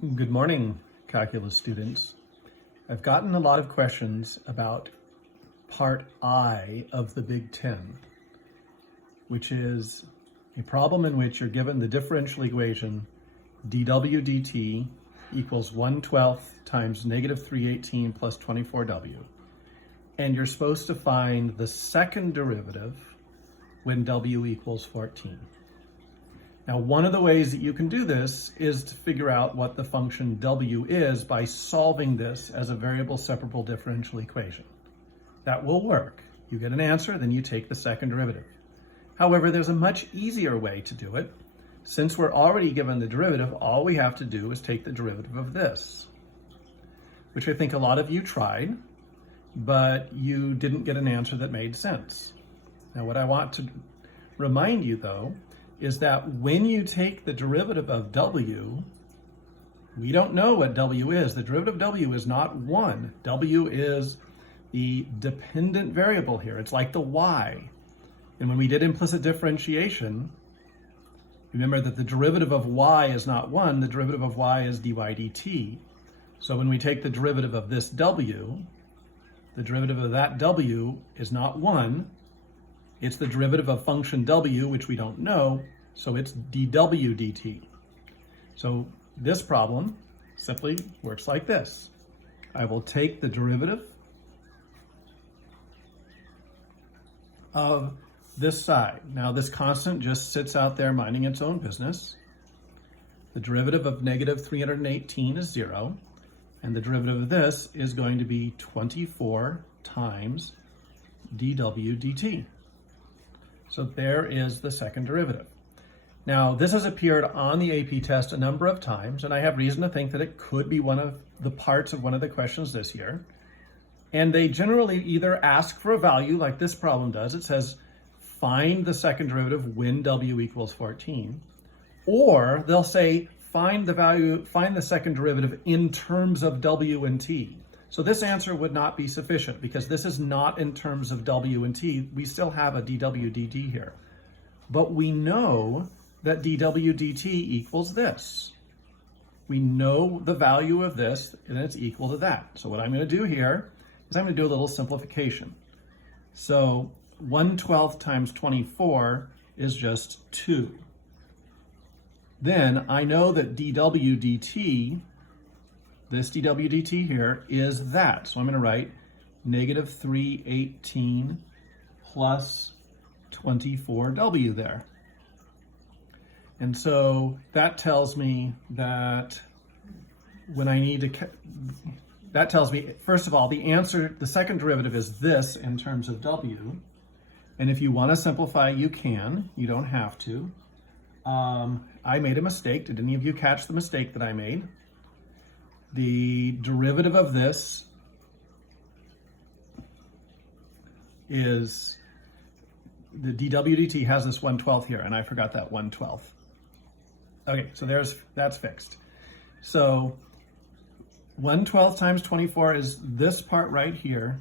Good morning, calculus students. I've gotten a lot of questions about part I of the Big Ten, which is a problem in which you're given the differential equation dw dt equals 1/12 times negative 318 plus 24w. And you're supposed to find the second derivative when w equals 14. Now, one of the ways that you can do this is to figure out what the function w is by solving this as a variable separable differential equation. That will work. You get an answer, then you take the second derivative. However, there's a much easier way to do it. Since we're already given the derivative, all we have to do is take the derivative of this, which I think a lot of you tried, but you didn't get an answer that made sense. Now, what I want to remind you, though, is that when you take the derivative of w, we don't know what w is. The derivative of w is not 1. W is the dependent variable here. It's like the y. And when we did implicit differentiation, remember that the derivative of y is not 1. The derivative of y is dy dt. So when we take the derivative of this w, the derivative of that w is not 1. It's the derivative of function w, which we don't know, so it's dw dt. So this problem simply works like this. I will take the derivative of this side. Now this constant just sits out there minding its own business. The derivative of negative 318 is 0, and the derivative of this is going to be 24 times dw dt. So there is the second derivative. Now, this has appeared on the AP test a number of times, and I have reason to think that it could be one of the parts of one of the questions this year. And they generally either ask for a value like this problem does. It says, find the second derivative when w equals 14. Or they'll say, find the second derivative in terms of w and t. So this answer would not be sufficient because this is not in terms of w and t. We still have a dw dt here. But we know that dw dt equals this. We know the value of this, and it's equal to that. So what I'm going to do here is I'm going to do a little simplification. So 1/12 times 24 is just 2. Then I know that dw dt, this dw dt here, is that. So I'm going to write negative 318 plus 24w there. And so that tells me that when I need to, that tells me, first of all, the answer, the second derivative is this in terms of w. And if you want to simplify, you can. You don't have to. I made a mistake. Did any of you catch the mistake that I made? The derivative of this is, the dw dt has this 1/12 here, and I forgot that 1/12. Okay, so that's fixed. So 1/12 times 24 is this part right here,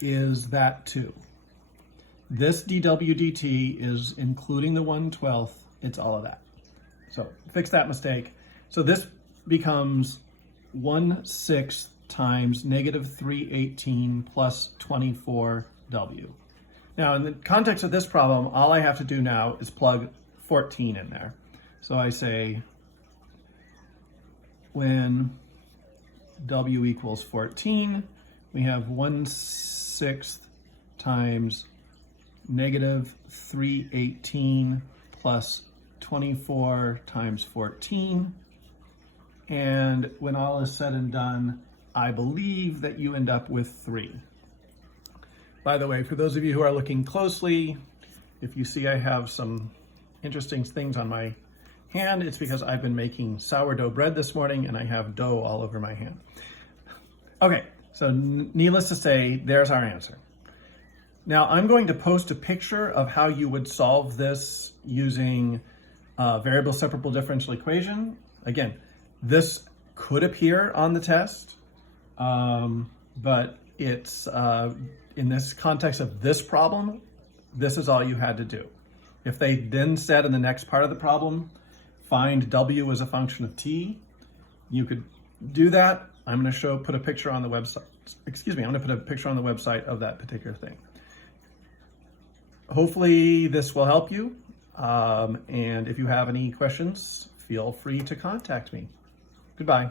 is that 2. This dw dt is including the 1/12, it's all of that. So fix that mistake. So this becomes 1/6 times negative 318 plus 24w. Now, in the context of this problem, all I have to do now is plug 14 in there. So I say when w equals 14, we have 1/6 times negative 318 plus 24 times 14. And when all is said and done, I believe that you end up with 3. By the way, for those of you who are looking closely, if you see I have some interesting things on my hand, it's because I've been making sourdough bread this morning and I have dough all over my hand. Okay, so needless to say, there's our answer. Now I'm going to post a picture of how you would solve this using a variable separable differential equation. Again, this could appear on the test, but it's in this context of this problem, this is all you had to do. If they then said in the next part of the problem, find W as a function of T. You could do that. I'm going to put a picture on the website. I'm going to put a picture on the website of that particular thing. Hopefully this will help you. And if you have any questions, feel free to contact me. Goodbye.